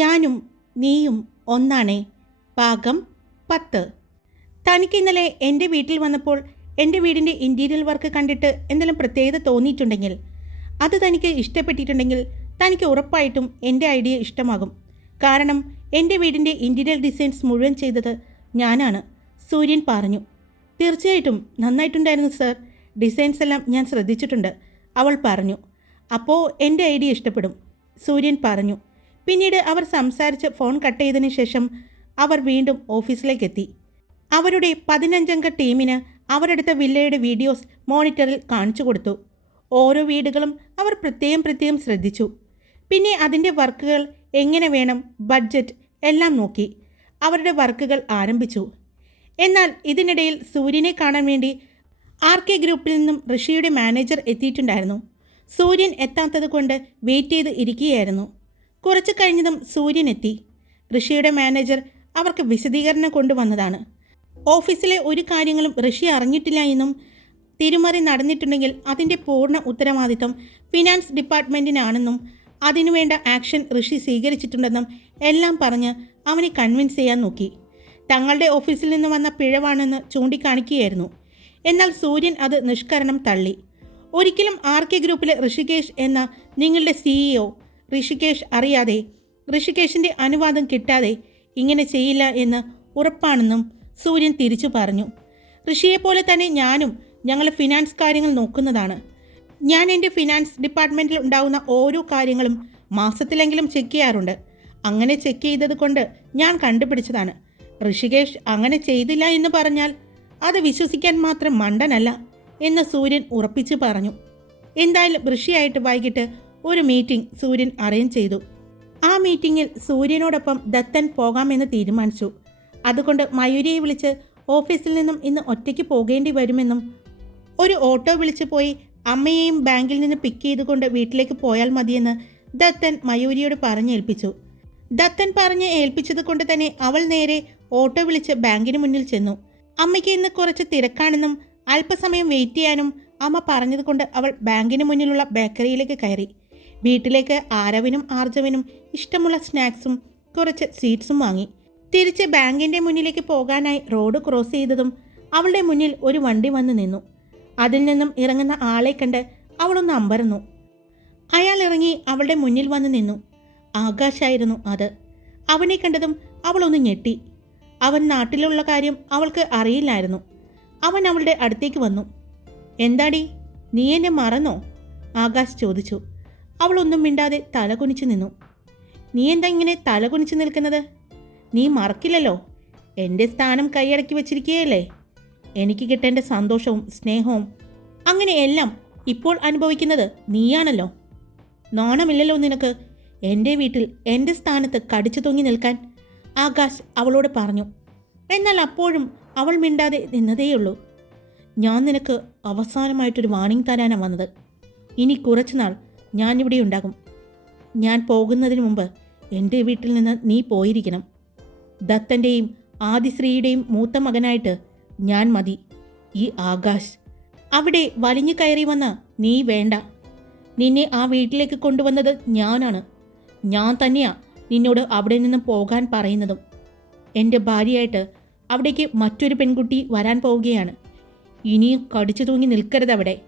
ഞാനും നീയും ഒന്നാണേ. ഭാഗം പത്ത്. തനിക്ക് ഇന്നലെ എന്റെ വീട്ടിൽ വന്നപ്പോൾ എന്റെ വീടിന്റെ ഇന്റീരിയൽ വർക്ക് കണ്ടിട്ട് എന്തെങ്കിലും പ്രത്യേകത തോന്നിയിട്ടുണ്ടെങ്കിൽ അത് തനിക്ക് ഇഷ്ടപ്പെട്ടിട്ടുണ്ടെങ്കിൽ തനിക്ക് ഉറപ്പായിട്ടും എന്റെ ഐഡിയ ഇഷ്ടമാകും. കാരണം എന്റെ വീടിന്റെ ഇന്റീരിയൽ ഡിസൈൻസ് മുഴുവൻ ചെയ്തത് ഞാനാണ് സൂര്യൻ പറഞ്ഞു. തീർച്ചയായിട്ടും നന്നായിട്ടുണ്ടായിരുന്നു സർ ഡിസൈൻസ് എല്ലാം ഞാൻ ശ്രദ്ധിച്ചിട്ടുണ്ട് അവൾ പറഞ്ഞു. അപ്പോൾ എന്റെ ഐഡിയ ഇഷ്ടപ്പെടും സൂര്യൻ പറഞ്ഞു. പിന്നീട് അവർ സംസാരിച്ച് ഫോൺ കട്ട് ചെയ്തതിന് ശേഷം അവർ വീണ്ടും ഓഫീസിലേക്കെത്തി. അവരുടെ പതിനഞ്ചംഗ ടീമിന് അവരെടുത്ത വില്ലയുടെ വീഡിയോസ് മോണിറ്ററിൽ കാണിച്ചു കൊടുത്തു. ഓരോ വീടുകളും അവർ പ്രത്യേകം പ്രത്യേകം ശ്രദ്ധിച്ചു. പിന്നെ അതിന്റെ വർക്കുകൾ എങ്ങനെ വേണം ബഡ്ജറ്റ് എല്ലാം നോക്കി. അവരുടെ വർക്കുകൾ ആരംഭിച്ചു. എന്നാൽ ഇതിനിടയിൽ സൂര്യനെ കാണാൻ വേണ്ടി ആർ കെ ഗ്രൂപ്പിൽ നിന്നും ഋഷിയുടെ മാനേജർ എത്തിയിട്ടുണ്ടായിരുന്നു. സൂര്യൻ എത്താത്തത് കൊണ്ട് വെയിറ്റ് ചെയ്ത് ഇരിക്കുകയായിരുന്നു. കുറച്ച് കഴിഞ്ഞതും സൂര്യനെത്തി. ഋഷിയുടെ മാനേജർ അവർക്ക് വിശദീകരണം കൊണ്ടുവന്നതാണ്. ഓഫീസിലെ ഒരു കാര്യങ്ങളും ഋഷി അറിഞ്ഞിട്ടില്ല എന്നും തിരുമറി നടന്നിട്ടുണ്ടെങ്കിൽ അതിന്റെ പൂർണ ഉത്തരവാദിത്വം ഫിനാൻസ് ഡിപ്പാർട്ട്മെന്റിനാണെന്നും അതിനുവേണ്ട ആക്ഷൻ ഋഷി സ്വീകരിച്ചിട്ടുണ്ടെന്നും എല്ലാം പറഞ്ഞ് അവനെ കൺവിൻസ് ചെയ്യാൻ നോക്കി. തങ്ങളുടെ ഓഫീസിൽ നിന്ന് വന്ന പിഴവാണെന്ന് ചൂണ്ടിക്കാണിക്കുകയായിരുന്നു. എന്നാൽ സൂര്യൻ അത് നിഷ്കരണം തള്ളി. ഒരിക്കലും ആർ കെ ഗ്രൂപ്പിലെ ഋഷികേഷ് എന്ന നിങ്ങളുടെ സിഇഒ ഋഷികേഷ് അറിയാതെ ഋഷികേഷിന്റെ അനുവാദം കിട്ടാതെ ഇങ്ങനെ ചെയ്യില്ല എന്ന് ഉറപ്പാണെന്നും സൂര്യൻ തിരിച്ചു പറഞ്ഞു. ഋഷിയെപ്പോലെ തന്നെ ഞാനും ഞങ്ങളെ ഫിനാൻസ് കാര്യങ്ങൾ നോക്കുന്നതാണ്. ഞാൻ എന്റെ ഫിനാൻസ് ഡിപ്പാർട്ട്മെന്റിൽ ഉണ്ടാകുന്ന ഓരോ കാര്യങ്ങളും മാസത്തിലെങ്കിലും ചെക്ക് ചെയ്യാറുണ്ട്. അങ്ങനെ ചെക്ക് ചെയ്തത് കൊണ്ട് ഞാൻ കണ്ടുപിടിച്ചതാണ്. ഋഷികേഷ് അങ്ങനെ ചെയ്തില്ല എന്ന് പറഞ്ഞാൽ അത് വിശ്വസിക്കാൻ മാത്രം മണ്ടനല്ല എന്ന് സൂര്യൻ ഉറപ്പിച്ചു പറഞ്ഞു. എന്തായാലും ഋഷിയായിട്ട് വൈകിട്ട് ഒരു മീറ്റിംഗ് സൂര്യൻ അറേഞ്ച് ചെയ്തു. ആ മീറ്റിംഗിൽ സൂര്യനോടൊപ്പം ദത്തൻ പോകാമെന്ന് തീരുമാനിച്ചു. അതുകൊണ്ട് മയൂരിയെ വിളിച്ച് ഓഫീസിൽ നിന്നും ഇന്ന് ഒറ്റയ്ക്ക് പോകേണ്ടി വരുമെന്നും ഒരു ഓട്ടോ വിളിച്ചു പോയി അമ്മയെയും ബാങ്കിൽ നിന്ന് പിക്ക് ചെയ്തുകൊണ്ട് വീട്ടിലേക്ക് പോയാൽ മതിയെന്ന് ദത്തൻ മയൂരിയോട് പറഞ്ഞേൽപ്പിച്ചു. ദത്തൻ പറഞ്ഞ് ഏൽപ്പിച്ചത് കൊണ്ട് തന്നെ അവൾ നേരെ ഓട്ടോ വിളിച്ച് ബാങ്കിന് മുന്നിൽ ചെന്നു. അമ്മയ്ക്ക് ഇന്ന് കുറച്ച് തിരക്കാണെന്നും അല്പസമയം വെയിറ്റ് ചെയ്യാനും അമ്മ പറഞ്ഞതുകൊണ്ട് അവൾ ബാങ്കിന് മുന്നിലുള്ള ബേക്കറിയിലേക്ക് കയറി. വീട്ടിലേക്ക് ആരവിനും ആർജവനും ഇഷ്ടമുള്ള സ്നാക്സും കുറച്ച് സ്വീറ്റ്സും വാങ്ങി. തിരിച്ച് ബാങ്കിന്റെ മുന്നിലേക്ക് പോകാനായി റോഡ് ക്രോസ് ചെയ്തതും അവളുടെ മുന്നിൽ ഒരു വണ്ടി വന്ന് നിന്നു. അതിൽ നിന്നും ഇറങ്ങുന്ന ആളെ കണ്ട് അവളൊന്ന് അമ്പരന്നു. അയാൾ ഇറങ്ങി അവളുടെ മുന്നിൽ വന്ന് നിന്നു. ആകാശായിരുന്നു അത്. അവനെ കണ്ടതും അവളൊന്ന് ഞെട്ടി. അവൻ നാട്ടിലുള്ള കാര്യം അവൾക്ക് അറിയില്ലായിരുന്നു. അവൻ അവളുടെ അടുത്തേക്ക് വന്നു. എന്താടി? നീ എന്നെ മറന്നോ? ആകാശ് ചോദിച്ചു. അവളൊന്നും മിണ്ടാതെ തലകുനിച്ചു നിന്നു. നീ എന്താ ഇങ്ങനെ തലകുനിച്ചു നിൽക്കുന്നത്? നീ മറക്കില്ലല്ലോ. എന്റെ സ്ഥാനം കൈയടക്കി വച്ചിരിക്കുകയല്ലേ? എനിക്ക് കിട്ടേണ്ട സന്തോഷവും സ്നേഹവും. അങ്ങനെ എല്ലാം ഇപ്പോൾ അനുഭവിക്കുന്നത് നീയാണല്ലോ. നാണമില്ലല്ലോ നിനക്ക്. എന്റെ വീട്ടിൽ എന്റെ സ്ഥാനത്ത് കടിച്ചു തൂങ്ങി നിൽക്കാൻ ആകാശ് അവളോട് പറഞ്ഞു. എന്നാൽ അപ്പോഴും അവൾ മിണ്ടാതെ നിന്നതേയുള്ളൂ. ഞാൻ നിനക്ക് അവസാനമായിട്ടൊരു വാണിംഗ് തരാനാണ് വന്നത്. ഇനി കുറച്ചുനാൾ ഞാനിവിടെ ഉണ്ടാകും. ഞാൻ പോകുന്നതിന് മുമ്പ് എന്റെ വീട്ടിൽ നിന്ന് നീ പോയിരിക്കണം. ദത്തന്റെയും ആദിശ്രീയുടെയും മൂത്ത മകനായിട്ട് ഞാൻ മതി. ഈ ആകാശ്. അവിടെ വലിഞ്ഞു കയറി വന്ന നീ വേണ്ട. നിന്നെ ആ വീട്ടിലേക്ക് കൊണ്ടുവന്നത് ഞാനാണ്. ഞാൻ തന്നെയാ നിന്നോട് അവിടെ നിന്നും പോകാൻ പറയുന്നതും. എന്റെ ഭാര്യയായിട്ട് അവിടേക്ക് മറ്റൊരു പെൺകുട്ടി വരാൻ പോവുകയാണ്. ഇനിയും കടിച്ചു തൂങ്ങി നിൽക്കരുത് അവിടെ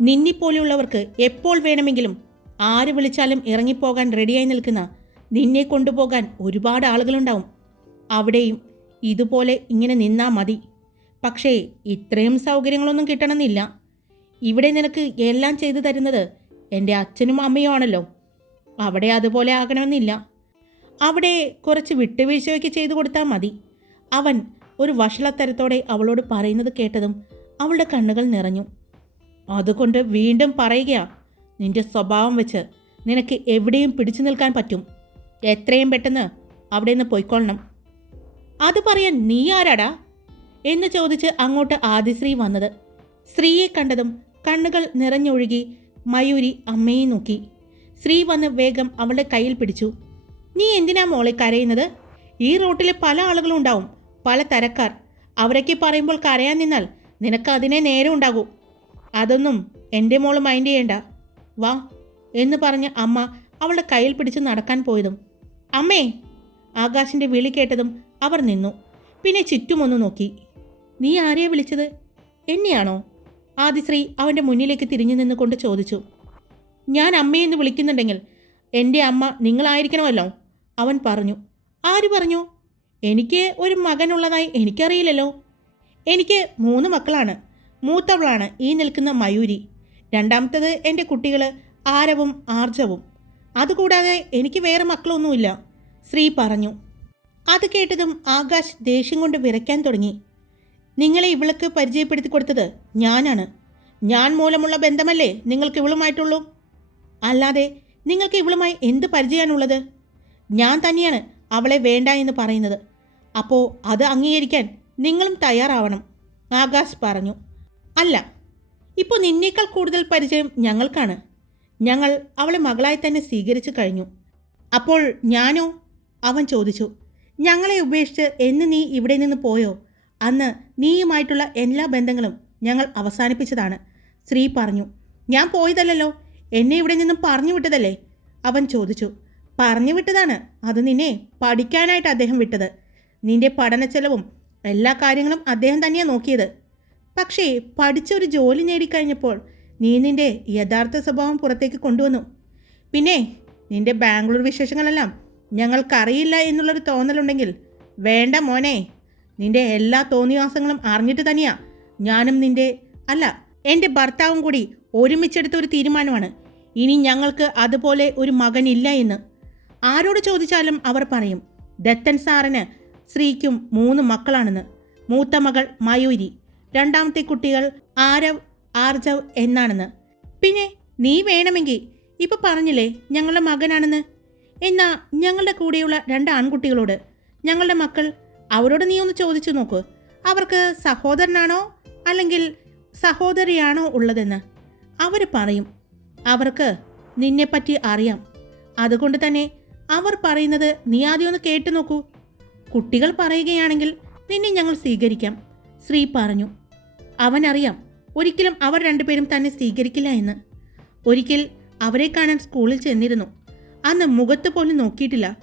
നിന്നെപ്പോലെയുള്ളവർക്ക് എപ്പോൾ വേണമെങ്കിലും ആര് വിളിച്ചാലും ഇറങ്ങിപ്പോകാൻ റെഡിയായി നിൽക്കുന്ന നിന്നെ കൊണ്ടുപോകാൻ ഒരുപാട് ആളുകളുണ്ടാവും. അവിടെയും ഇതുപോലെ ഇങ്ങനെ നിന്നാ മതി. പക്ഷേ ഇത്രയും സൗകര്യങ്ങളൊന്നും കിട്ടണമെന്നില്ല. ഇവിടെ നിനക്ക് എല്ലാം ചെയ്തു തരുന്നത് എന്റെ അച്ഛനും അമ്മയും ആണല്ലോ. അവിടെ അതുപോലെ ആകണമെന്നില്ല. അവിടെ കുറച്ച് വിട്ടുവീഴ്ചയൊക്കെ ചെയ്തു കൊടുത്താൽ മതി. അവൻ ഒരു വഷളത്തരത്തോടെ അവളോട് പറയുന്നത് കേട്ടതും അവളുടെ കണ്ണുകൾ നിറഞ്ഞു. അതുകൊണ്ട് വീണ്ടും പറയുക നിന്റെ സ്വഭാവം വെച്ച് നിനക്ക് എവിടെയും പിടിച്ചു നിൽക്കാൻ പറ്റും. എത്രയും പെട്ടെന്ന് അവിടെ നിന്ന് പോയിക്കൊള്ളണം. അത് പറയാൻ നീ ആരാടാ? എന്ന് ചോദിച്ച് അങ്ങോട്ട് ആദിശ്രീ വന്നത്. ശ്രീയെ കണ്ടതും കണ്ണുകൾ നിറഞ്ഞൊഴുകി മയൂരി അമ്മയെ നോക്കി. ശ്രീ വന്ന് വേഗം അവളുടെ കയ്യിൽ പിടിച്ചു. നീ എന്തിനാ മോളെ കരയുന്നത്? ഈ റോട്ടിൽ പല ആളുകളും ഉണ്ടാവും. പല തരക്കാർ. അവരൊക്കെ പറയുമ്പോൾ കരയാൻ നിന്നാൽ നിനക്ക് അതിനെ നേരെ ഉണ്ടാകൂ അതൊന്നും എന്റെ മോൾ മൈൻഡ് ചെയ്യണ്ട. വാ എന്ന് പറഞ്ഞ് അമ്മ അവളുടെ കയ്യിൽ പിടിച്ച് നടക്കാൻ പോയതും അമ്മേ ആകാശിന്റെ വിളി കേട്ടതും അവർ നിന്നു. പിന്നെ ചുറ്റുമൊന്ന് നോക്കി. നീ ആരെയാ വിളിച്ചത്? എന്നെയാണോ? ആദിശ്രീ അവന്റെ മുന്നിലേക്ക് തിരിഞ്ഞു നിന്നുകൊണ്ട് ചോദിച്ചു. ഞാൻ അമ്മയെന്ന് വിളിക്കുന്നുണ്ടെങ്കിൽ എന്റെ അമ്മ നിങ്ങളായിരിക്കണമല്ലോ അവൻ പറഞ്ഞു. ആര് പറഞ്ഞു? എനിക്ക് ഒരു മകനുള്ളതായി എനിക്കറിയില്ലല്ലോ. എനിക്ക് മൂന്ന് മക്കളാണ്. മൂത്തവളാണ് ഈ നിൽക്കുന്ന മയൂരി. രണ്ടാമത്തത് എന്റെ കുട്ടികൾ ആരവും ആർജവും. അതുകൂടാതെ എനിക്ക് വേറെ മക്കളൊന്നുമില്ല ശ്രീ പറഞ്ഞു. അത് കേട്ടതും ആകാശ് ദേഷ്യം കൊണ്ട് വിറയ്ക്കാൻ തുടങ്ങി. നിങ്ങളെ ഇവൾക്ക് പരിചയപ്പെടുത്തി കൊടുത്തത് ഞാനാണ്. ഞാൻ മൂലമുള്ള ബന്ധമല്ലേ നിങ്ങൾക്ക് ഇവളുമായിട്ടുള്ളൂ? അല്ലാതെ നിങ്ങൾക്ക് ഇവളുമായി എന്ത് പരിചയമാണുള്ളത്? ഞാൻ തന്നെയാണ് അവളെ വേണ്ട എന്ന് പറയുന്നത്. അപ്പോൾ അത് അംഗീകരിക്കാൻ നിങ്ങളും തയ്യാറാവണം ആകാശ് പറഞ്ഞു. അല്ല ഇപ്പോൾ നിന്നേക്കാൾ കൂടുതൽ പരിചയം ഞങ്ങൾക്കാണ്. ഞങ്ങൾ അവളെ മകളായി തന്നെ സ്വീകരിച്ചു കഴിഞ്ഞു. അപ്പോൾ ഞാനോ? അവൻ ചോദിച്ചു. ഞങ്ങളെ ഉപേക്ഷിച്ച് എന്ന് നീ ഇവിടെ നിന്ന് പോയോ? അന്ന് നീയുമായിട്ടുള്ള എല്ലാ ബന്ധങ്ങളും ഞങ്ങൾ അവസാനിപ്പിച്ചതാണ്. ശ്രീ പറഞ്ഞു ഞാൻ പോയതല്ലല്ലോ. എന്നെ ഇവിടെ നിന്നും പറഞ്ഞു വിട്ടതല്ലേ? അവൻ ചോദിച്ചു പറഞ്ഞു വിട്ടതാണ്. അത് നിന്നെ പഠിക്കാനായിട്ട് അദ്ദേഹം വിട്ടത്. നിന്റെ പഠന ചെലവും എല്ലാ കാര്യങ്ങളും അദ്ദേഹം തന്നെയാണ് നോക്കിയത്. പക്ഷേ പഠിച്ചൊരു ജോലി നേടിക്കഴിഞ്ഞപ്പോൾ നീ നിന്റെ യഥാർത്ഥ സ്വഭാവം പുറത്തേക്ക് കൊണ്ടുവന്നു. പിന്നെ നിന്റെ ബാംഗ്ലൂർ വിശേഷങ്ങളെല്ലാം ഞങ്ങൾക്കറിയില്ല എന്നുള്ളൊരു തോന്നലുണ്ടെങ്കിൽ വേണ്ട മോനെ. നിന്റെ എല്ലാ തോന്നിവാസങ്ങളും അറിഞ്ഞിട്ട് തന്നെയാ ഞാനും നിന്റെ അല്ല എന്റെ ഭർത്താവും കൂടി ഒരുമിച്ചെടുത്ത ഒരു തീരുമാനമാണ്. ഇനി ഞങ്ങൾക്ക് അതുപോലെ ഒരു മകനില്ല എന്ന്. ആരോട് ചോദിച്ചാലും അവർ പറയും ദത്തൻ സാറിന് ശ്രീക്കും മൂന്ന് മക്കളാണെന്ന്. മൂത്ത മകൾ മയൂരി. രണ്ടാമത്തെ കുട്ടികൾ ആരവ് ആർജവ് എന്നാണെന്ന്. പിന്നെ നീ വേണമെങ്കിൽ ഇപ്പൊ പറഞ്ഞില്ലേ ഞങ്ങളുടെ മകനാണെന്ന്? എന്നാ ഞങ്ങളുടെ കൂടെയുള്ള രണ്ട് ആൺകുട്ടികളോട്. ഞങ്ങളുടെ മക്കൾ അവരോട് നീ ഒന്ന് ചോദിച്ചു നോക്ക്. അവർക്ക് സഹോദരനാണോ അല്ലെങ്കിൽ സഹോദരിയാണോ ഉള്ളതെന്ന്. അവർ പറയും അവർക്ക് നിന്നെപ്പറ്റി അറിയാം. അതുകൊണ്ട് തന്നെ അവർ പറയുന്നത് നീ ആദ്യം ഒന്ന് കേട്ടു നോക്കൂ. കുട്ടികൾ പറയുകയാണെങ്കിൽ നിന്നെ ഞങ്ങൾ സ്വീകരിക്കാം. ശ്രീ പറഞ്ഞു അവനറിയാം ഒരിക്കലും അവർ രണ്ടുപേരും തന്നെ സ്വീകരിക്കില്ല എന്ന്. ഒരിക്കൽ അവരെ കാണാൻ സ്കൂളിൽ ചെന്നിരുന്നു. അന്ന് മുഖത്ത് പോലും നോക്കിയിട്ടില്ല.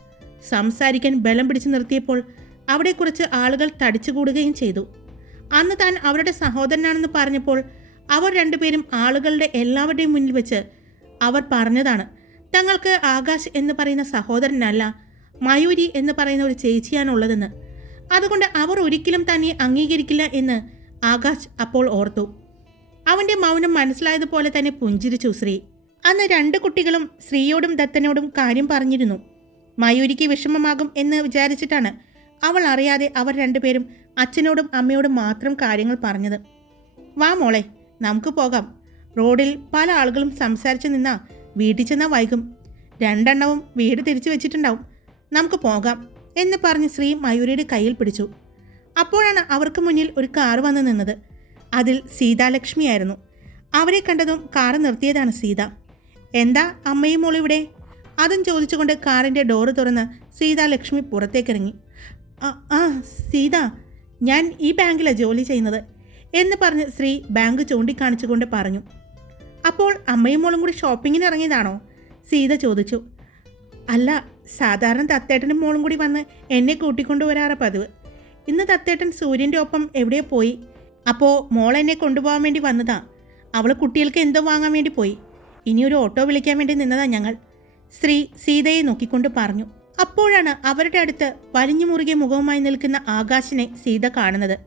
സംസാരിക്കാൻ ബലം പിടിച്ചു നിർത്തിയപ്പോൾ അവിടെ കുറച്ച് ആളുകൾ തടിച്ചുകൂടുകയും ചെയ്തു. അന്ന് താൻ അവരുടെ സഹോദരനാണെന്ന് പറഞ്ഞപ്പോൾ അവർ രണ്ടുപേരും ആളുകളുടെ എല്ലാവരുടെയും മുന്നിൽ വെച്ച് അവർ പറഞ്ഞതാണ് തങ്ങൾക്ക് ആകാശ് എന്ന് പറയുന്ന സഹോദരനല്ല മയൂരി എന്ന് പറയുന്ന ഒരു ചേച്ചിയാണുള്ളതെന്ന്. അതുകൊണ്ട് അവർ ഒരിക്കലും തന്നെ അംഗീകരിക്കില്ല എന്ന് ആകാശ് അപ്പോൾ ഓർത്തു. അവന്റെ മൗനം മനസ്സിലായതുപോലെ തന്നെ പുഞ്ചിരിച്ചു ശ്രീ. അന്ന് രണ്ട് കുട്ടികളും ശ്രീയോടും ദത്തനോടും കാര്യം പറഞ്ഞിരുന്നു. മയൂരിക്ക് വിഷമമാകും എന്ന് വിചാരിച്ചിട്ടാണ് അവൾ അറിയാതെ അവർ രണ്ടുപേരും അച്ഛനോടും അമ്മയോടും മാത്രം കാര്യങ്ങൾ പറഞ്ഞത്. വാ മോളെ നമുക്ക് പോകാം. റോഡിൽ പല ആളുകളും സംസാരിച്ചു നിന്നാ വീട്ടിൽ ചെന്നാൽ വൈകും. രണ്ടെണ്ണവും വീട് തിരിച്ചു വെച്ചിട്ടുണ്ടാവും. നമുക്ക് പോകാം. എന്ന് പറഞ്ഞ് ശ്രീ മയൂരിയുടെ കയ്യിൽ പിടിച്ചു. അപ്പോഴാണ് അവർക്ക് മുന്നിൽ ഒരു കാർ വന്നു നിന്നത്. അതിൽ സീതാലക്ഷ്മിയായിരുന്നു. അവരെ കണ്ടതും കാർ നിർത്തിയതാണ് സീത. എന്താ അമ്മയും ഇവിടെ? അതും ചോദിച്ചുകൊണ്ട് കാറിന്റെ ഡോറ് തുറന്ന് സീതാലക്ഷ്മി പുറത്തേക്കിറങ്ങി. "ആ, ആ സീത ഞാൻ ഈ ബാങ്കിലാണ് ജോലി ചെയ്യുന്നത് എന്ന് പറഞ്ഞ് ശ്രീ ബാങ്ക് ചൂണ്ടിക്കാണിച്ചുകൊണ്ട് പറഞ്ഞു. അപ്പോൾ അമ്മയും മോളും കൂടി ഷോപ്പിങ്ങിന് ഇറങ്ങിയതാണോ? സീത ചോദിച്ചു. അല്ല സാധാരണ തത്തേട്ടനും മോളും കൂടി വന്ന് എന്നെ കൂട്ടിക്കൊണ്ടുവരാറ് പതിവ്. ഇന്ന് തത്തേട്ടൻ സൂര്യന്റെ ഒപ്പം എവിടെയോ പോയി. അപ്പോൾ മോൾ എന്നെ കൊണ്ടുപോകാൻ വേണ്ടി വന്നതാ. അവൾ കുട്ടികൾക്ക് എന്തോ വാങ്ങാൻ വേണ്ടി പോയി. ഇനി ഒരു ഓട്ടോ വിളിക്കാൻ വേണ്ടി നിന്നതാ ഞങ്ങൾ. ശ്രീ സീതയെ നോക്കിക്കൊണ്ട് പറഞ്ഞു. അപ്പോഴാണ് അവരുടെ അടുത്ത് വലിഞ്ഞു മുറുകിയ മുഖവുമായി നിൽക്കുന്ന ആകാശിനെ സീത കാണുന്നത്.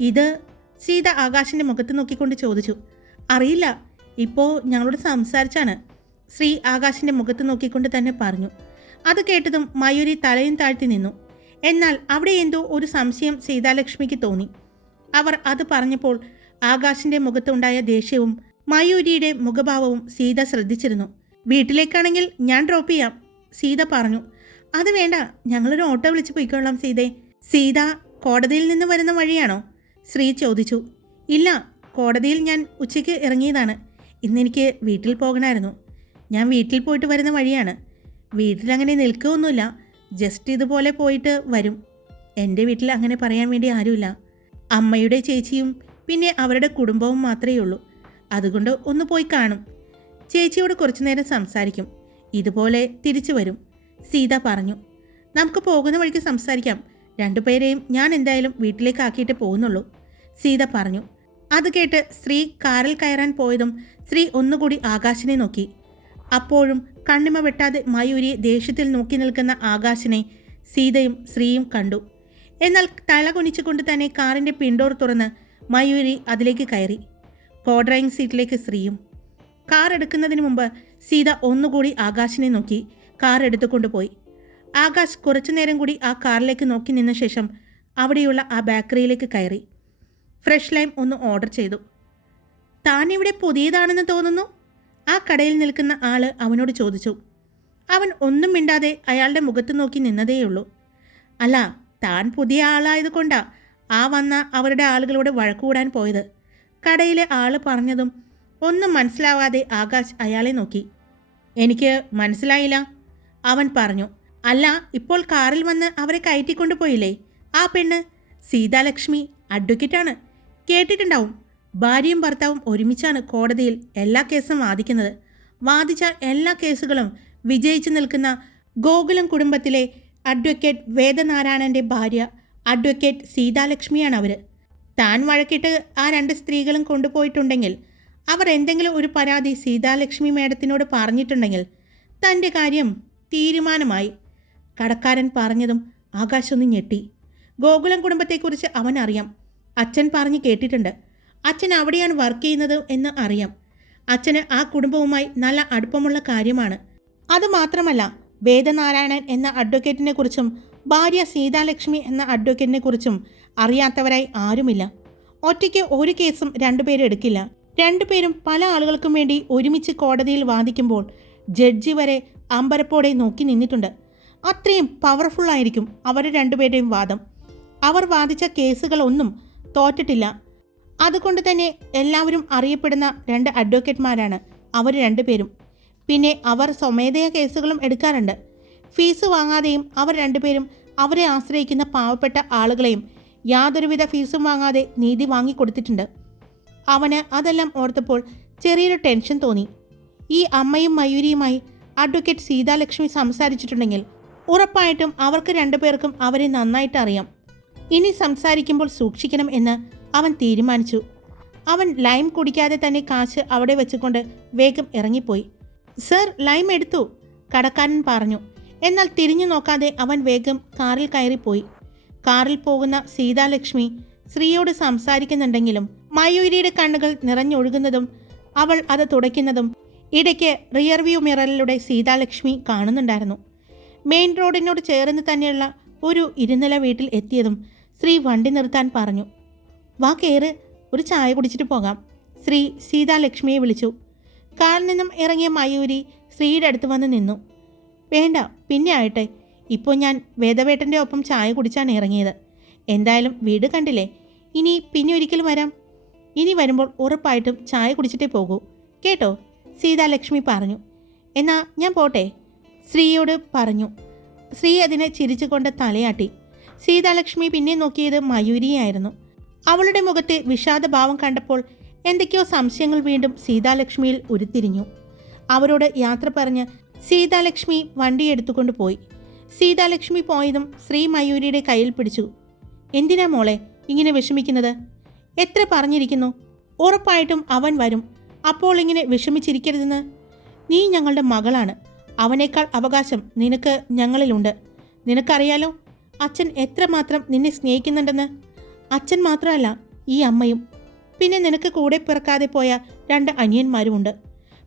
ഇത് സീത ആകാശിന്റെ മുഖത്ത് നോക്കിക്കൊണ്ട് ചോദിച്ചു. അറിയില്ല. ഇപ്പോൾ ഞങ്ങളോട് സംസാരിച്ചാണ്. ശ്രീ ആകാശിന്റെ മുഖത്ത് നോക്കിക്കൊണ്ട് തന്നെ പറഞ്ഞു. അത് കേട്ടതും മയൂരി തലയും താഴ്ത്തി നിന്നു. എന്നാൽ അവിടെ എന്തോ ഒരു സംശയം സീതാലക്ഷ്മിക്ക് തോന്നി. അവർ അത് പറഞ്ഞപ്പോൾ ആകാശിന്റെ മുഖത്തുണ്ടായ ദേഷ്യവും മയൂരിയുടെ മുഖഭാവവും സീത ശ്രദ്ധിച്ചിരുന്നു. വീട്ടിലേക്കാണെങ്കിൽ ഞാൻ ഡ്രോപ്പ് ചെയ്യാം സീത പറഞ്ഞു. അത് വേണ്ട ഞങ്ങളൊരു ഓട്ടോ വിളിച്ച് പോയിക്കൊള്ളാം സീതേ. സീത കോടതിയിൽ നിന്ന് വരുന്ന വഴിയാണോ? ശ്രീ ചോദിച്ചു. ഇല്ല കോടതിയിൽ ഞാൻ ഉച്ചയ്ക്ക് ഇറങ്ങിയതാണ്. ഇന്നെനിക്ക് വീട്ടിൽ പോകണമായിരുന്നു ഞാൻ വീട്ടിൽ പോയിട്ട് വരുന്ന വഴിയാണ്. വീട്ടിലങ്ങനെ നിൽക്കുകയൊന്നുമില്ല. ജസ്റ്റ് ഇതുപോലെ പോയിട്ട് വരും. എന്റെ വീട്ടിൽ അങ്ങനെ പറയാൻ വേണ്ടി ആരുമില്ല. അമ്മയുടെ ചേച്ചിയും പിന്നെ അവരുടെ കുടുംബവും മാത്രമേ ഉള്ളൂ. അതുകൊണ്ട് ഒന്ന് പോയി കാണും. ചേച്ചിയോട് കുറച്ചു നേരം സംസാരിക്കും. ഇതുപോലെ തിരിച്ചു വരും. സീത പറഞ്ഞു. നമുക്ക് പോകുന്ന വഴിക്ക് സംസാരിക്കാം. രണ്ടുപേരെയും ഞാൻ എന്തായാലും വീട്ടിലേക്ക് ആക്കിയിട്ട് പോകുന്നുള്ളൂ. സീത പറഞ്ഞു. അത് കേട്ട് സ്ത്രീ കാറിൽ കയറാൻ പോയതും സ്ത്രീ ഒന്നുകൂടി ആകാശിനെ നോക്കി. അപ്പോഴും കണ്ണിമ വെട്ടാതെ മയൂരി ദേഷ്യത്തിൽ നോക്കി നിൽക്കുന്ന ആകാശിനെ സീതയും ശ്രീയും കണ്ടു. എന്നാൽ തല കുനിച്ചുകൊണ്ട് തന്നെ കാറിന്റെ പിൻഡോർ തുറന്ന് മയൂരി അതിലേക്ക് കയറി. കോ സീറ്റിലേക്ക് ശ്രീയും കാർ എടുക്കുന്നതിന് മുമ്പ് സീത ഒന്നുകൂടി ആകാശിനെ നോക്കി കാർ എടുത്തുകൊണ്ടുപോയി ആകാശ് കുറച്ചു നേരം കൂടി ആ കാറിലേക്ക് നോക്കി നിന്ന ശേഷം അവിടെയുള്ള ആ ബേക്കറിയിലേക്ക് കയറി. ഫ്രഷ് ലൈം ഒന്ന് ഓർഡർ ചെയ്തു. താൻ ഇവിടെ പുതിയതാണെന്ന് തോന്നുന്നു? ആ കടയിൽ നിൽക്കുന്ന ആൾ അവനോട് ചോദിച്ചു അവൻ ഒന്നും മിണ്ടാതെ അയാളുടെ മുഖത്ത് നോക്കി നിന്നതേയുള്ളൂ. അല്ല താൻ പുതിയ ആളായതുകൊണ്ടാ ആ വന്ന അവരുടെ ആളുകളോട് വഴക്കുകൂടാൻ പോയത്. കടയിലെ ആൾ പറഞ്ഞതും ഒന്നും മനസ്സിലാവാതെ ആകാശ് അയാളെ നോക്കി. എനിക്ക് മനസ്സിലായില്ല അവൻ പറഞ്ഞു. അല്ല ഇപ്പോൾ കാറിൽ വന്ന് അവരെ കയറ്റിക്കൊണ്ടു പോയില്ലേ? ആ പെണ്ണ് സീതാലക്ഷ്മി അഡ്വക്കേറ്റാണ്. കേട്ടിട്ടുണ്ടാവും. ഭാര്യയും ഭർത്താവും ഒരുമിച്ചാണ് കോടതിയിൽ എല്ലാ കേസും വാദിക്കുന്നത്. വാദിച്ച എല്ലാ കേസുകളും വിജയിച്ചു നിൽക്കുന്ന ഗോകുലം കുടുംബത്തിലെ അഡ്വക്കേറ്റ് വേദനാരായണന്റെ ഭാര്യ അഡ്വക്കേറ്റ് സീതാലക്ഷ്മിയാണ് അവർ താൻ വഴക്കിട്ട് ആ രണ്ട് സ്ത്രീകളും കൊണ്ടുപോയിട്ടുണ്ടെങ്കിൽ അവർ എന്തെങ്കിലും ഒരു പരാതി സീതാലക്ഷ്മി മേഡത്തിനോട് പറഞ്ഞിട്ടുണ്ടെങ്കിൽ തന്റെ കാര്യം തീരുമാനമായി. കടക്കാരൻ പറഞ്ഞതും ആകാശൊന്ന് ഞെട്ടി. ഗോകുലം കുടുംബത്തെക്കുറിച്ച് അവൻ അറിയാം അച്ഛൻ പറഞ്ഞു കേട്ടിട്ടുണ്ട്. അച്ഛൻ അവിടെയാണ് വർക്ക് ചെയ്യുന്നത് എന്ന് അറിയാം. അച്ഛന് ആ കുടുംബവുമായി നല്ല അടുപ്പമുള്ള കാര്യമാണ്. അതുമാത്രമല്ല വേദനാരായണൻ എന്ന അഡ്വക്കേറ്റിനെ കുറിച്ചും ഭാര്യ സീതാലക്ഷ്മി എന്ന അഡ്വക്കേറ്റിനെ കുറിച്ചും അറിയാത്തവരായി ആരുമില്ല. ഒറ്റയ്ക്ക് ഒരു കേസും രണ്ടുപേരും എടുക്കില്ല. രണ്ടുപേരും പല ആളുകൾക്കും വേണ്ടി ഒരുമിച്ച് കോടതിയിൽ വാദിക്കുമ്പോൾ ജഡ്ജി വരെ അമ്പരപ്പോടെ നോക്കി നിന്നിട്ടുണ്ട്. അത്രയും പവർഫുള്ളായിരിക്കും അവരുടെ രണ്ടുപേരുടെയും വാദം. അവർ വാദിച്ച കേസുകളൊന്നും തോറ്റിട്ടില്ല. അതുകൊണ്ട് തന്നെ എല്ലാവരും അറിയപ്പെടുന്ന രണ്ട് അഡ്വക്കേറ്റ്മാരാണ് അവർ രണ്ടുപേരും. പിന്നെ അവർ സ്വമേധയാ കേസുകളും എടുക്കാറുണ്ട്. ഫീസ് വാങ്ങാതെയും അവർ രണ്ടുപേരും അവരെ ആശ്രയിക്കുന്ന പാവപ്പെട്ട ആളുകളെയും യാതൊരുവിധ ഫീസും വാങ്ങാതെ നീതി വാങ്ങിക്കൊടുത്തിട്ടുണ്ട്. അവന് അതെല്ലാം ഓർത്തപ്പോൾ ചെറിയൊരു ടെൻഷൻ തോന്നി. ഈ അമ്മയും മയൂരിയുമായി അഡ്വക്കേറ്റ് സീതാലക്ഷ്മി സംസാരിച്ചിട്ടുണ്ടെങ്കിൽ ഉറപ്പായിട്ടും അവർക്ക് രണ്ടുപേർക്കും അവരെ നന്നായിട്ട് അറിയാം. ഇനി സംസാരിക്കുമ്പോൾ സൂക്ഷിക്കണം എന്ന് അവൻ തീരുമാനിച്ചു. അവൻ ലൈം കുടിക്കാതെ തന്നെ കാശ് അവിടെ വെച്ചുകൊണ്ട് വേഗം ഇറങ്ങിപ്പോയി. സർ ലൈം എടുത്തു കടക്കാരൻ പറഞ്ഞു. എന്നാൽ തിരിഞ്ഞു നോക്കാതെ അവൻ വേഗം കാറിൽ കയറിപ്പോയി. കാറിൽ പോകുന്ന സീതാലക്ഷ്മി ശ്രീയോട് സംസാരിക്കുന്നുണ്ടെങ്കിലും മയൂരിയുടെ കണ്ണുകൾ നിറഞ്ഞൊഴുകുന്നതും അവൾ അത് തുടയ്ക്കുന്നതും ഇടയ്ക്ക് റിയർ വ്യൂ മിററിലൂടെ സീതാലക്ഷ്മി കാണുന്നുണ്ടായിരുന്നു. മെയിൻ റോഡിനോട് ചേർന്ന് തന്നെയുള്ള ഒരു ഇരുനില വീട്ടിൽ എത്തിയതും ശ്രീ വണ്ടി നിർത്താൻ പറഞ്ഞു. വാ കയറ് ഒരു ചായ കുടിച്ചിട്ട് പോകാം. ശ്രീ സീതാലക്ഷ്മിയെ വിളിച്ചു. കാറിൽ നിന്നും ഇറങ്ങിയ മയൂരി ശ്രീയുടെ അടുത്ത് വന്ന് നിന്നു. വേണ്ട പിന്നെ ആയിട്ടെ ഇപ്പോൾ ഞാൻ വേദവേട്ടന്റെ ഒപ്പം ചായ കുടിച്ചാണ് ഇറങ്ങിയത്. എന്തായാലും വീട് കണ്ടില്ലേ? ഇനി പിന്നെ ഒരിക്കലും വരാം. ഇനി വരുമ്പോൾ ഉറപ്പായിട്ടും ചായ കുടിച്ചിട്ടേ പോകൂ. കേട്ടോ? സീതാലക്ഷ്മി പറഞ്ഞു. എന്നാ ഞാൻ പോട്ടെ? ശ്രീയോട് പറഞ്ഞു. ശ്രീ അതിനെ ചിരിച്ചുകൊണ്ട് തലയാട്ടി. സീതാലക്ഷ്മി പിന്നെ നോക്കിയത് മയൂരിയായിരുന്നു. അവളുടെ മുഖത്തെ വിഷാദഭാവം കണ്ടപ്പോൾ എന്തൊക്കെയോ സംശയങ്ങൾ വീണ്ടും സീതാലക്ഷ്മിയിൽ ഉരുത്തിരിഞ്ഞു. അവരോട് യാത്ര പറഞ്ഞ് സീതാലക്ഷ്മി വണ്ടി എടുത്തുകൊണ്ട് പോയി. സീതാലക്ഷ്മി പോയതും ശ്രീ മയൂരിയുടെ കയ്യിൽ പിടിച്ചു. എന്തിനാ മോളെ ഇങ്ങനെ വിഷമിക്കുന്നത്? എത്ര പറഞ്ഞിരിക്കുന്നു? ഉറപ്പായിട്ടും അവൻ വരും. അപ്പോൾ ഇങ്ങനെ വിഷമിച്ചിരിക്കരുതെന്ന്? നീ ഞങ്ങളുടെ മകളാണ്. അവനേക്കാൾ അവകാശം നിനക്ക് ഞങ്ങളിലുണ്ട്. നിനക്കറിയാലോ? അച്ഛൻ എത്രമാത്രം നിന്നെ സ്നേഹിക്കുന്നുണ്ടെന്ന്? അച്ഛൻ മാത്രമല്ല ഈ അമ്മയും. പിന്നെ നിനക്ക് കൂടെ പിറക്കാതെ പോയ രണ്ട് അനിയന്മാരുമുണ്ട്.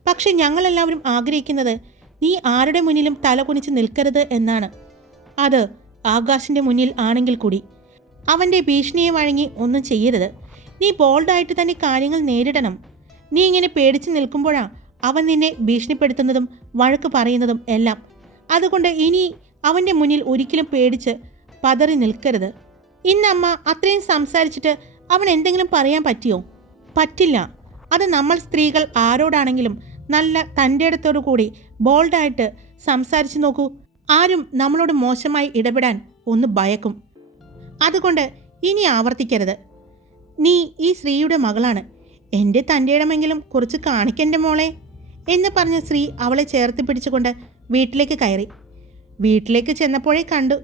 പക്ഷെ ഞങ്ങളെല്ലാവരും ആഗ്രഹിക്കുന്നത് നീ ആരുടെ മുന്നിലും തല കുനിച്ച് നിൽക്കരുത് എന്നാണ്. അത് ആകാശിന്റെ മുന്നിൽ ആണെങ്കിൽ കൂടി. അവന്റെ ഭീഷണിയെ വഴങ്ങി ഒന്നും ചെയ്യരുത്. നീ ബോൾഡായിട്ട് തന്നെ കാര്യങ്ങൾ നേരിടണം. നീ ഇങ്ങനെ പേടിച്ച് നിൽക്കുമ്പോഴാ അവൻ നിന്നെ ഭീഷണിപ്പെടുത്തുന്നതും വഴക്ക് പറയുന്നതും എല്ലാം. അതുകൊണ്ട് ഇനി അവന്റെ മുന്നിൽ ഒരിക്കലും പേടിച്ച് പതറി നിൽക്കരുത്. ഇന്നമ്മ അത്രയും സംസാരിച്ചിട്ട് അവൻ എന്തെങ്കിലും പറയാൻ പറ്റിയോ? പറ്റില്ല. അത് നമ്മൾ സ്ത്രീകൾ ആരോടാണെങ്കിലും നല്ല തന്റെ ഇടത്തോടു കൂടി ബോൾഡായിട്ട് സംസാരിച്ചു നോക്കൂ. ആരും നമ്മളോട് മോശമായി ഇടപെടാൻ ഒന്ന് ഭയക്കും. അതുകൊണ്ട് ഇനി ആവർത്തിക്കരുത്. നീ ഈ സ്ത്രീയുടെ മകളാണ്. എന്റെ തന്റെ ഇടമെങ്കിലും കുറച്ച് കാണിക്കെന്റെ മോളെ എന്ന് പറഞ്ഞ സ്ത്രീ അവളെ ചേർത്ത് പിടിച്ചുകൊണ്ട് വീട്ടിലേക്ക് കയറി. വീട്ടിലേക്ക് ചെന്നപ്പോഴേ കണ്ടു.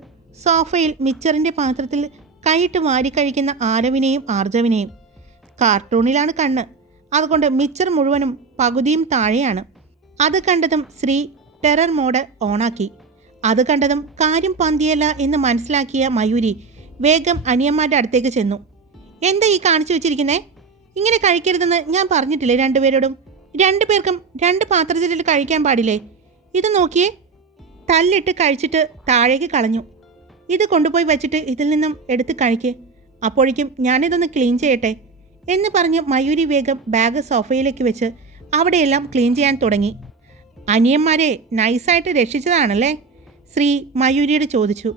സോഫയിൽ മിച്ചറിന്റെ പാത്രത്തിൽ കൈയിട്ട് വാരി കഴിക്കുന്ന ആരവിനെയും ആർജവിനെയും. കാർട്ടൂണിലാണ് കണ്ണ്. അതുകൊണ്ട് മിച്ചർ മുഴുവനും പകുതിയും താഴെയാണ്. അത് കണ്ടതും ശ്രീ ടെറർ മോഡ് ഓണാക്കി. അത് കണ്ടതും കാര്യം പന്തിയല്ല എന്ന് മനസ്സിലാക്കിയ മയൂരി വേഗം അനിയന്മാരുടെ അടുത്തേക്ക് ചെന്നു. എന്താ ഈ കാണിച്ചു വെച്ചിരിക്കുന്നേ? ഇങ്ങനെ കഴിക്കരുതെന്ന് ഞാൻ പറഞ്ഞിട്ടില്ലേ രണ്ടുപേരോടും? രണ്ടു പേർക്കും രണ്ട് പാത്രത്തിൽ കഴിക്കാൻ പാടില്ലേ? ഇത് നോക്കിയേ. തല്ലിട്ട് കഴിച്ചിട്ട് താഴേക്ക് കളഞ്ഞു. ഇത് കൊണ്ടുപോയി വെച്ചിട്ട് ഇതിൽ നിന്നും എടുത്ത് കഴിക്ക്. അപ്പോഴേക്കും ഞാനിതൊന്ന് ക്ലീൻ ചെയ്യട്ടെ എന്ന് പറഞ്ഞ് മയൂരി വേഗം ബാഗ് സോഫയിലേക്ക് വെച്ച് അവിടെയെല്ലാം ക്ലീൻ ചെയ്യാൻ തുടങ്ങി. അനിയന്മാരെ നൈസായിട്ട് രക്ഷിച്ചതാണല്ലേ? ശ്രീ മയൂരിയോട് ചോദിച്ചു.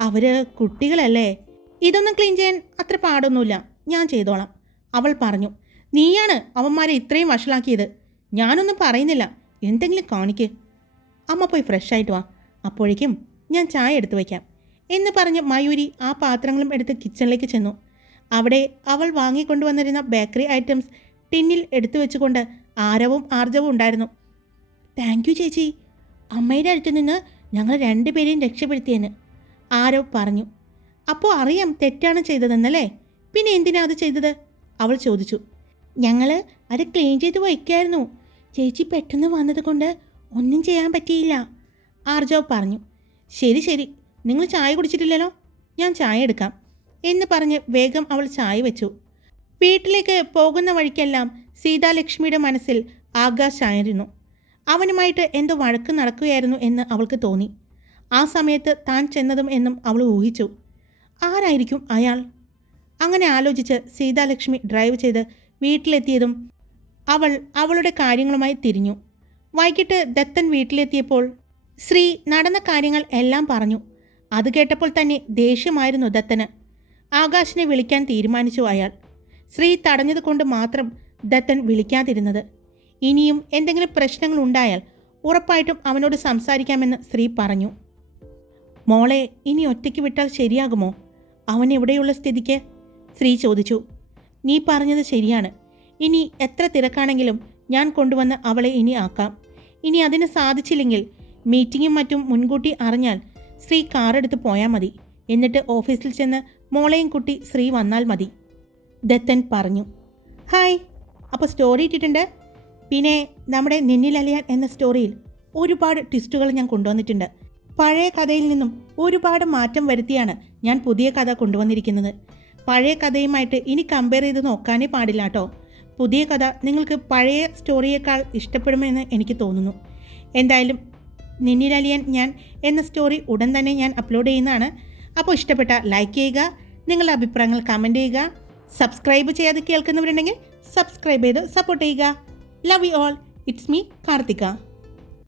അവർ കുട്ടികളല്ലേ? ഇതൊന്നും ക്ലീൻ ചെയ്യാൻ അത്ര പാടൊന്നുമില്ല. ഞാൻ ചെയ്തോളാം. അവൾ പറഞ്ഞു. നീയാണ് അവന്മാരെ ഇത്രയും വഷളാക്കിയത്. ഞാനൊന്നും പറയുന്നില്ല. എന്തെങ്കിലും കാണിക്ക്. അമ്മ പോയി ഫ്രഷ് ആയിട്ട് വാ. അപ്പോഴേക്കും ഞാൻ ചായ എടുത്തു വയ്ക്കാം. എന്ന് പറഞ്ഞ് മയൂരി ആ പാത്രങ്ങളും എടുത്ത് കിച്ചണിലേക്ക് ചെന്നു. അവിടെ അവൾ വാങ്ങിക്കൊണ്ടുവന്നിരുന്ന ബേക്കറി ഐറ്റംസ് ടിന്നിൽ എടുത്തു വെച്ചുകൊണ്ട് ആരവും ആർജവും ഉണ്ടായിരുന്നു. താങ്ക് യു ചേച്ചി. അമ്മയുടെ അടുത്ത് നിന്ന് ഞങ്ങൾ രണ്ടുപേരെയും രക്ഷപ്പെടുത്തിയെന്ന് ആരോ പറഞ്ഞു. അപ്പോൾ അറിയാം തെറ്റാണ് ചെയ്തതെന്നല്ലേ? പിന്നെ എന്തിനാ അത് ചെയ്തത്? അവൾ ചോദിച്ചു. ഞങ്ങൾ അത് ക്ലീൻ ചെയ്ത് വയ്ക്കായിരുന്നു. ചേച്ചി പെട്ടെന്ന് വന്നതുകൊണ്ട് ഒന്നും ചെയ്യാൻ പറ്റിയില്ല ആർജവ് പറഞ്ഞു. ശരി ശരി. നിങ്ങൾ ചായ കുടിച്ചിട്ടില്ലല്ലോ? ഞാൻ ചായ എടുക്കാം. എന്ന് പറഞ്ഞ് വേഗം അവൾ ചായ വെച്ചു. വീട്ടിലേക്ക് പോകുന്ന വഴിക്കെല്ലാം സീതാലക്ഷ്മിയുടെ മനസ്സിൽ ആകാശായിരുന്നു അവനുമായിട്ട് എന്തോ വഴക്ക് നടക്കുകയായിരുന്നു എന്ന് അവൾക്ക് തോന്നി. ആ സമയത്ത് താൻ ചെന്നതും എന്നും അവൾ ഊഹിച്ചു. ആരായിരിക്കും അയാൾ? അങ്ങനെ ആലോചിച്ച് സീതാലക്ഷ്മി ഡ്രൈവ് ചെയ്ത് വീട്ടിലെത്തിയതും അവൾ അവളുടെ കാര്യങ്ങളുമായി തിരിഞ്ഞു. വൈകിട്ട് ദത്തൻ വീട്ടിലെത്തിയപ്പോൾ ശ്രീ നടന്ന കാര്യങ്ങൾ എല്ലാം പറഞ്ഞു. അത് കേട്ടപ്പോൾ തന്നെ ദേഷ്യമായിരുന്നു ദത്തന്. ആകാശിനെ വിളിക്കാൻ തീരുമാനിച്ചു അയാൾ. ശ്രീ തടഞ്ഞതുകൊണ്ട് മാത്രം ദത്തൻ വിളിക്കാതിരുന്നത്. ഇനിയും എന്തെങ്കിലും പ്രശ്നങ്ങൾ ഉണ്ടായാൽ ഉറപ്പായിട്ടും അവനോട് സംസാരിക്കാമെന്ന് സ്ത്രീ പറഞ്ഞു. മോളെ ഇനി ഒറ്റയ്ക്ക് വിട്ടാൽ ശരിയാകുമോ? അവൻ എവിടെയുള്ള സ്ഥിതിക്ക്? സ്ത്രീ ചോദിച്ചു. നീ പറഞ്ഞത് ശരിയാണ്. ഇനി എത്ര തിരക്കാണെങ്കിലും ഞാൻ കൊണ്ടുവന്ന് അവളെ ഇനി ആക്കാം. ഇനി അതിന് സാധിച്ചില്ലെങ്കിൽ മീറ്റിങ്ങും മറ്റും മുൻകൂട്ടി അറിഞ്ഞാൽ ശ്രീ കാറെടുത്ത് പോയാൽ മതി. എന്നിട്ട് ഓഫീസിൽ ചെന്ന് മോളെയും കുട്ടി ശ്രീ വന്നാൽ മതി. ദത്തൻ പറഞ്ഞു. ഹായ് അപ്പോൾ സ്റ്റോറി ഇട്ടിട്ടുണ്ട്? പിന്നെ നമ്മുടെ നിന്നിലലിയാൻ എന്ന സ്റ്റോറിയിൽ ഒരുപാട് ട്വിസ്റ്റുകൾ ഞാൻ കൊണ്ടുവന്നിട്ടുണ്ട്. പഴയ കഥയിൽ നിന്നും ഒരുപാട് മാറ്റം വരുത്തിയാണ് ഞാൻ പുതിയ കഥ കൊണ്ടുവന്നിരിക്കുന്നത്. പഴയ കഥയുമായിട്ട് ഇനി കമ്പയർ ചെയ്ത് നോക്കാനേ പാടില്ല കേട്ടോ. പുതിയ കഥ നിങ്ങൾക്ക് പഴയ സ്റ്റോറിയേക്കാൾ ഇഷ്ടപ്പെടുമെന്ന് എനിക്ക് തോന്നുന്നു. എന്തായാലും നിന്നിലലിയാൻ ഞാൻ എന്ന സ്റ്റോറി ഉടൻ തന്നെ ഞാൻ അപ്ലോഡ് ചെയ്യുന്നതാണ്. അപ്പോൾ ഇഷ്ടപ്പെട്ട ലൈക്ക് ചെയ്യുക നിങ്ങളുടെ അഭിപ്രായങ്ങൾ കമന്റ് ചെയ്യുക സബ്സ്ക്രൈബ് ചെയ്യാതെ കേൾക്കുന്നവരുണ്ടെങ്കിൽ സബ്സ്ക്രൈബ് ചെയ്ത് സപ്പോർട്ട് ചെയ്യുക. Love you all it's me Karthika.